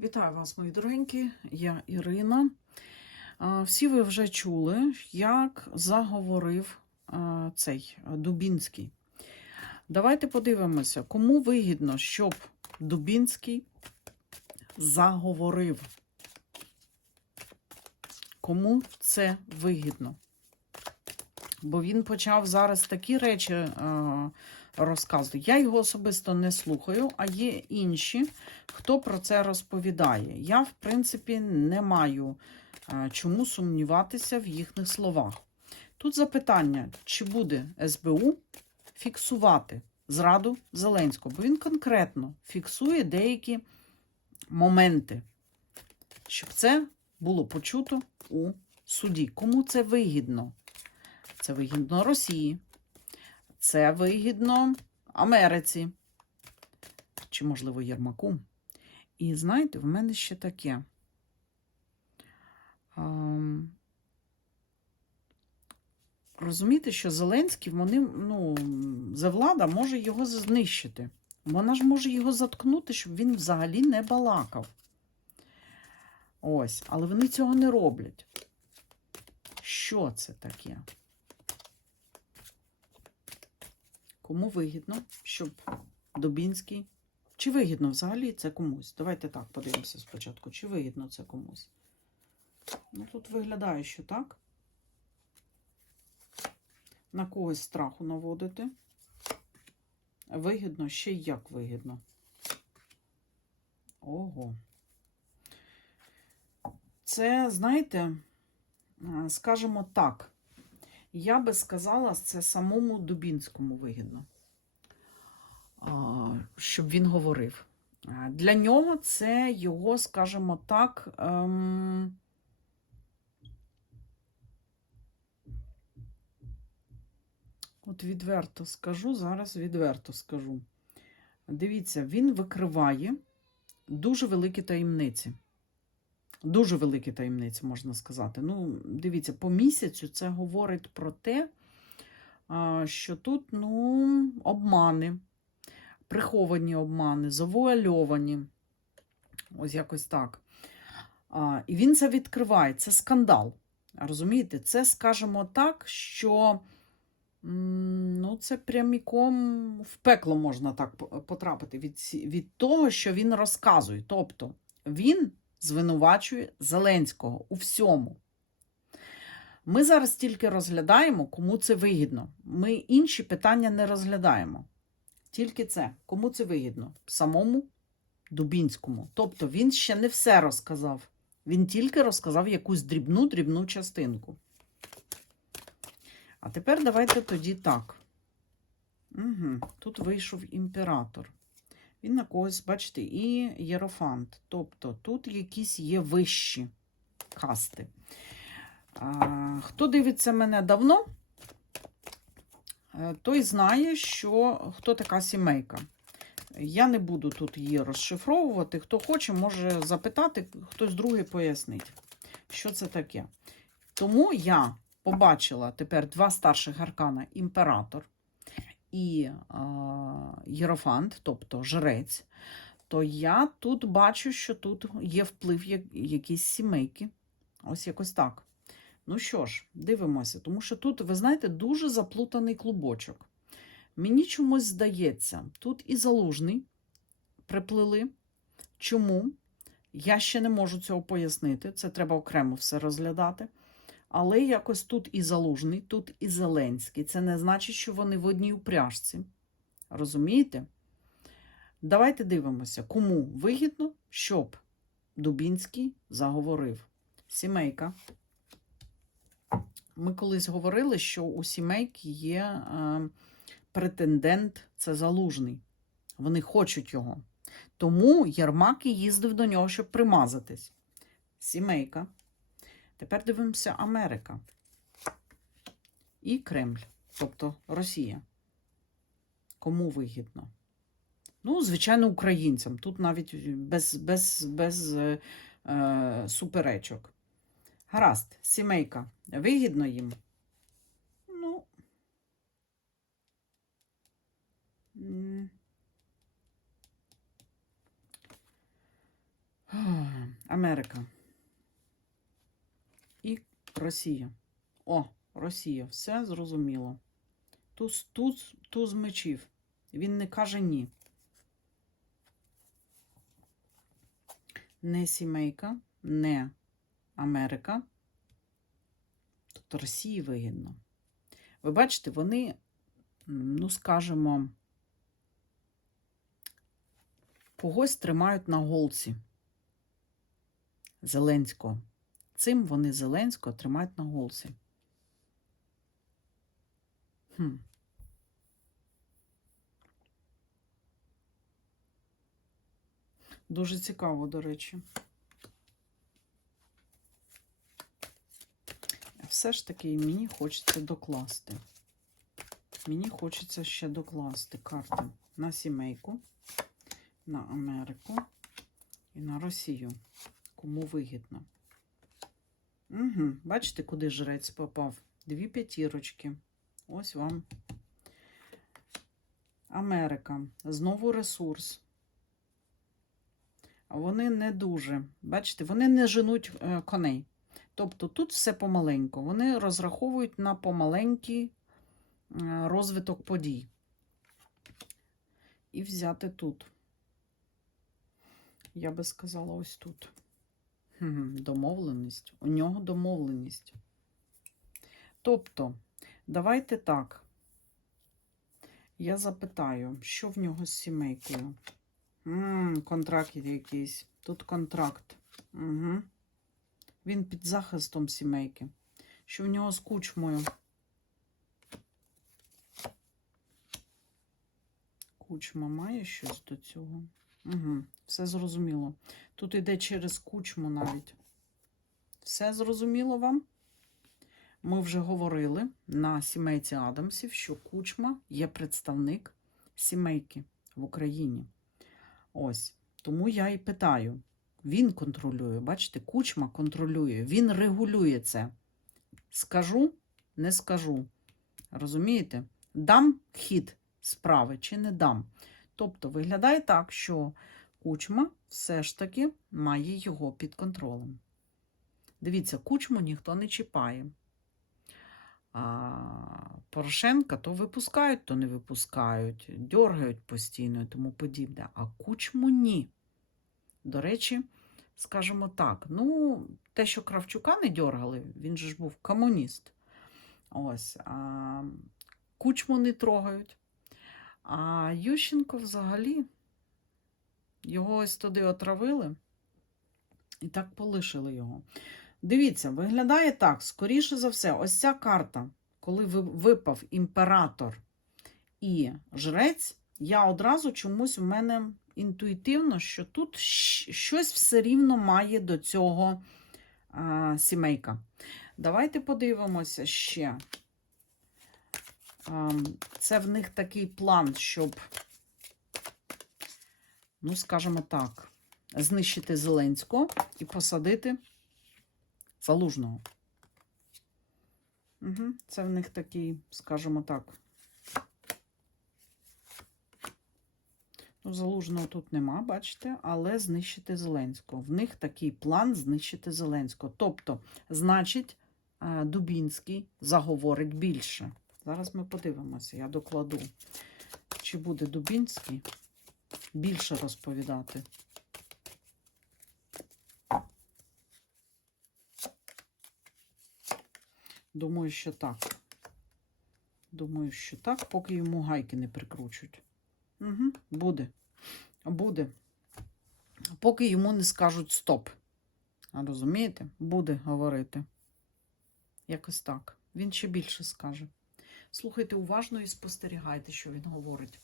Вітаю вас, мої дорогенькі, я Ірина. Всі ви вже чули, як заговорив цей Дубінський. Давайте подивимося, кому вигідно, щоб Дубінський заговорив. Кому це вигідно? Бо він почав зараз такі речі а, розказувати. Я його особисто не слухаю, а є інші, хто про це розповідає. Я, в принципі, не маю а, чому сумніватися в їхніх словах. Тут запитання, чи буде СБУ фіксувати зраду Зеленського, бо він конкретно фіксує деякі моменти, щоб це було почуто у суді. Кому це вигідно? Це вигідно Росії, це вигідно Америці, чи, можливо, Єрмаку. І знаєте, в мене ще таке. Розумієте, що Зеленський, вони, ну, за влада може його знищити. Вона ж може його заткнути, щоб він взагалі не балакав. Ось, але вони цього не роблять. Що це таке? Кому вигідно, щоб Дубінський. Чи вигідно взагалі це комусь? Давайте так подивимося спочатку, чи вигідно це комусь. Ну, тут виглядає, що так. На когось страху наводити. Вигідно, ще як вигідно. Ого. Це, знаєте, скажімо так, я би сказала, це самому Дубінському вигідно, щоб він говорив. Для нього це його, скажімо так, ем... от відверто скажу, зараз відверто скажу. Дивіться, він викриває дуже великі таємниці. Дуже великі таємниці, можна сказати. Ну, дивіться, по місяцю це говорить про те, що тут ну, обмани, приховані обмани, завуальовані. Ось якось так. І він це відкриває. Це скандал. Розумієте? Це, скажімо так, що ну, це пряміком в пекло можна так потрапити від, від того, що він розказує. Тобто він звинувачує Зеленського у всьому. Ми зараз тільки розглядаємо, кому це вигідно. Ми інші питання не розглядаємо. Тільки це. Кому це вигідно? Самому Дубінському. Тобто він ще не все розказав. Він тільки розказав якусь дрібну дрібну частинку. А тепер давайте тоді так. Угу. Тут вийшов імператор. Він на когось, бачите, і єрофант. Тобто тут якісь є вищі касти. А, хто дивиться мене давно, е, той знає, що хто така сімейка. Я не буду тут її розшифровувати. Хто хоче, може запитати, хтось другий пояснить, що це таке. Тому я побачила тепер два старших аркана імператор і єрофант, тобто жрець, то я тут бачу, що тут є вплив якісь сімейки. Ось якось так. Ну що ж, дивимося, тому що тут, ви знаєте, дуже заплутаний клубочок. Мені чомусь здається, тут і залужний приплили. Чому? Я ще не можу цього пояснити. Це треба окремо все розглядати. Але якось тут і Залужний, тут і Зеленський. Це не значить, що вони в одній упряжці. Розумієте? Давайте дивимося, кому вигідно, щоб Дубінський заговорив. Сімейка. Ми колись говорили, що у сімейки є е, претендент, це залужний. Вони хочуть його. Тому Єрмак і їздив до нього, щоб примазатись. Сімейка. Тепер дивимося Америка і Кремль, тобто Росія. Кому вигідно? Ну, звичайно, українцям. Тут навіть без, без, без е, е, суперечок. Гаразд, сімейка. Вигідно їм? Ну. Америка. Росія. О, Росія, все зрозуміло. Туз, туз, туз мечів. Він не каже ні. Не сімейка, не Америка. Тобто Росії вигідно. Ви бачите, вони, ну, скажімо, когось тримають на голці Зеленського. Цим вони Зеленського тримають на голці. Хм. Дуже цікаво, до речі. Все ж таки мені хочеться докласти. Мені хочеться ще докласти карти на сімейку, на Америку і на Росію. Кому вигідно. Угу. Бачите, куди жрець попав? Дві п'ятірочки. Ось вам. Америка. Знову ресурс. Вони не дуже. Бачите, вони не женуть е, коней. Тобто тут все помаленьку. Вони розраховують на помаленький е, розвиток подій. І взяти тут. Я би сказала, ось тут. Домовленість. У нього домовленість. Тобто, давайте так. Я запитаю, що в нього з сімейкою? Контракт якийсь. Тут контракт. Угу. Він під захистом сімейки. Що в нього з кучмою? Кучма має щось до цього? Угу. Все зрозуміло. Тут йде через кучму навіть. Все зрозуміло вам? Ми вже говорили на сімейці Адамсів, що кучма є представник сімейки в Україні. Ось. Тому я і питаю. Він контролює, бачите, кучма контролює, він регулює це. Скажу, не скажу. Розумієте? Дам хід справи чи не дам. Тобто виглядає так, що кучма все ж таки має його під контролем. Дивіться, кучму ніхто не чіпає. А Порошенка то випускають, то не випускають, дергають постійно і тому подібне. А кучму ні. До речі, скажімо так, ну, те, що Кравчука не дергали, він же ж був комуніст. Ось, а кучму не трогають. А Ющенко взагалі його ось туди отравили і так полишили його. Дивіться, виглядає так, скоріше за все, ось ця карта, коли випав імператор і жрець, я одразу чомусь у мене інтуїтивно, що тут щось все рівно має до цього а, сімейка. Давайте подивимося ще. А, це в них такий план, щоб, ну, скажімо так, знищити Зеленського і посадити Залужного. Угу. Це в них такий, скажімо так. Ну, Залужного тут нема, бачите, але знищити Зеленського. В них такий план знищити Зеленського. Тобто, значить, е, Дубінський заговорить більше. Зараз ми подивимося, я докладу, чи буде Дубінський більше розповідати. Думаю, що так. Думаю, що так, поки йому гайки не прикручуть. Угу, буде. Буде. Поки йому не скажуть стоп. А Розумієте? Буде говорити. Якось так. Він ще більше скаже. Слухайте уважно і спостерігайте, що він говорить.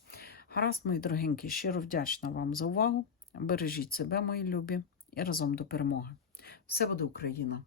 Гаразд, мої дорогенькі, щиро вдячна вам за увагу. Бережіть себе, мої любі, і разом до перемоги. Все буде Україна!